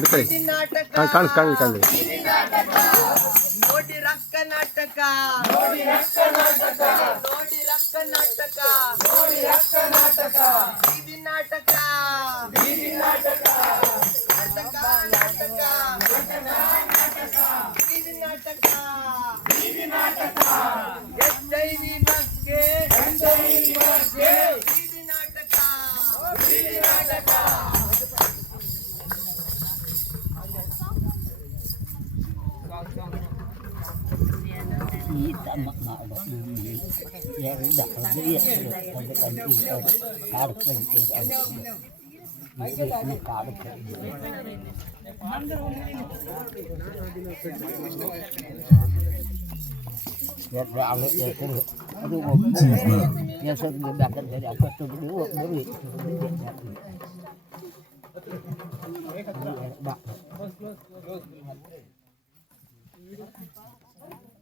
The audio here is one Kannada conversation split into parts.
ಬೀದಿ ನಾಟಕ ಕಾಣಲಿ ನೋಡಿ ರಕ್ಕ ನಾಟಕ ಬೀದಿ ನಾಟಕ ಬೀದಿ ನಾಟಕ HIV ಬಗ್ಗೆ ಬೀದಿ ನಾಟಕ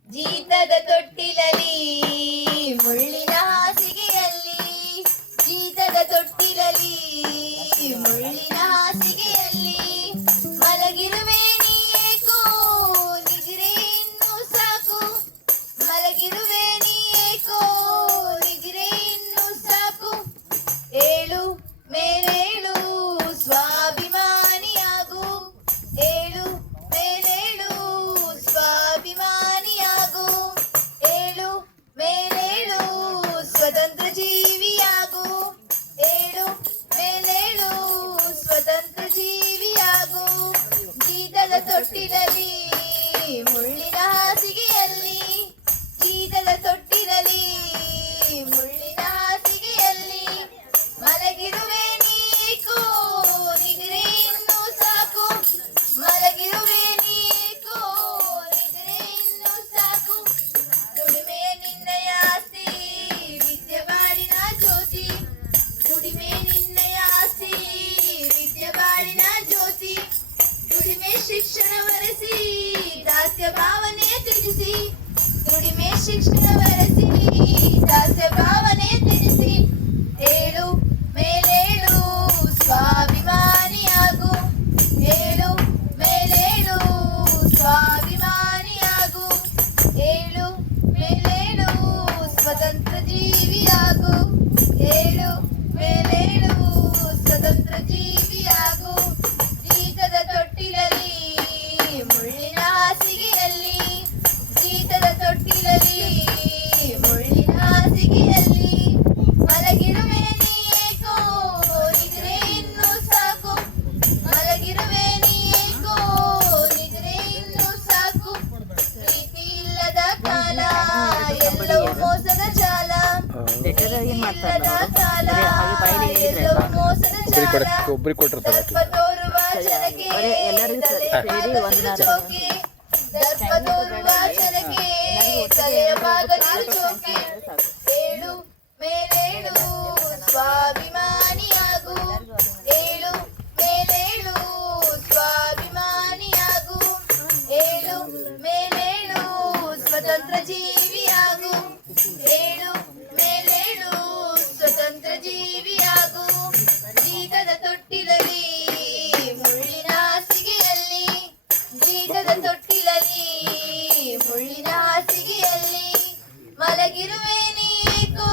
ಜೀತದ ತೊಟ್ಟಿಲಲ್ಲಿ ಮುಳ್ಳಿನ ಹಾಸಿಗೆಯಲ್ಲಿ ಜೀತದ ತೊಟ್ಟಿಲಲ್ಲಿ ಮುಳ್ಳಿನ ಹಾಸಿಗೆಯಲ್ಲಿ ಮಲಗಿರುವೆ ನೀ ಏಕೋ ನಿದ್ರೆ ಇನ್ನು ಸಾಕು ಮಲಗಿರುವೆ ನೀ ಏಕೋ ನಿದ್ರೆ ಇನ್ನು ಸಾಕು ಏಳು ಮೇಲೇಳು ಸ್ವಾಭಿಮಾನಿಯಾಗು ಏಳು ಮೇಲೇಳು ಸ್ವಾಭಿಮಾನಿಯಾಗು ಏಳು ಮೇಲೇಳು ಸ್ವತಂತ್ರ ಜೀವಿಯಾಗು ಏಳು ಮೇಲೇಳು ಸ್ವತಂತ್ರ ಜೀವಿಯಾಗು ಜೀತದ ತೊಟ್ಟಿಲಲ್ಲಿ ಮುಳ್ಳಿನ ಹಾಸಿಗೆಯಲ್ಲಿ ಜೀತದ ತೊಟ್ಟಿಲಲ್ಲಿ ಮುಳ್ಳಿನ ಹಾಸಿಗೆಯಲ್ಲಿ ಮಲಗಿರುವೆ ನೀಕೋ ನಿದ್ರೆ ಇನ್ನು ಸಾಕು ಮಲಗಿರುವೆ ನೀಕೋ ನಿದ್ರೆ ಇನ್ನು ಸಾಕು ದುಡಿಮೆಯ ನಿನ್ನಯ ಆಸ್ತಿ ವಿದ್ಯೆ ಬಾಳಿನ ಜ್ಯೋತಿ ದುಡಿಮೆ ನಿನ್ನಯ ಆಸ್ತಿ ವಿದ್ಯೆ ಬಾಳಿನ ಜ್ಯೋತಿ ದುಡಿಮೆ ಶಿಕ್ಷಣ ವರೆಸಿ ದಾಸ್ಯ ಭಾವನೆ ತ್ಯಜಿಸಿ ದುಡಿಮೆ ಶಿಕ್ಷಣ ವರೆಸಿ ದಾಸ್ಯ ಭಾವನೆ ತ್ಯಜಿಸಿ ಏಳು ಮೇಲೇಳು ಸ್ವಾಭಿಮಾನಿಯಾಗು ಏಳು ಮೇಲೇಳು ಸ್ವಾಭಿಮಾನಿಯಾಗು ಏಳು ಮೇಲೇಳು ಸ್ವತಂತ್ರ ಜೀವಿಯಾಗು ಏಳು ಮೇಲೇಳು ಸ್ವತಂತ್ರ ಜೀವಿಯಾಗು ಜೀತದ ತೊಟ್ಟಿಲಲ್ಲಿ ಮುಳ್ಳಿನ ಹಾಸಿಗೆಯಲ್ಲಿ ಜೀತದ ತೊಟ್ಟಿಲಲ್ಲಿ ಮುಳ್ಳಿನ ಹಾಸಿಗೆಯಲ್ಲಿ ಮಲಗಿರುವೆ ನೀಕೋ ನಿದ್ರೆ ಇನ್ನು ಸಾಕು ಮಲಗಿರುವೆ ನೀಕೋ ನಿದ್ರೆ ಇನ್ನು ಸಾಕು ಪ್ರೀತಿ ಇಲ್ಲದ ಕಾಲ ಎಲ್ಲವೂ ಮೋಸದ ಜಾಲ ಇಲ್ಲದ ಕಾಲ ಎಲ್ಲವೂ ಮೋಸದ ಜಾಲ ಒಬ್ಬರಿಗೆ ಕೊಟ್ಟಿರ್ತಾರೆ ದರ್ಪ ತೋರುವ ಜನಕ್ಕೆ ಚೋಕೆ ದರ್ಪ ತೋರುವ ಜನಕ್ಕೆ ತಲೆಯ ಭಾಗದ ಚೋಕೆ ಏಳು ಮೇಲೇಳು ಸ್ವಾಭಿಮಾನಿಯಾಗು ಏಳು ಮೇಲೇಳು ಸ್ವಾಭಿಮಾನಿಯಾಗು ಏಳು ಮೇಲೇಳು ಸ್ವತಂತ್ರ ಜೀವಿಯಾಗು ಏಳು ಮೇಲೇಳು ಸ್ವತಂತ್ರ ಜೀವಿಯಾಗು ಜೀತದ ತೊಟ್ಟಿಲಲ್ಲಿ ಮುಳ್ಳಿನ ಹಾಸಿಗೆಯಲ್ಲಿ ಜೀತದ ತೊಟ್ಟಿಲಲ್ಲಿ ಮುಳ್ಳಿನ ಹಾಸಿಗೆಯಲ್ಲಿ ಮಲಗಿರುವೆ ನೀಕೋ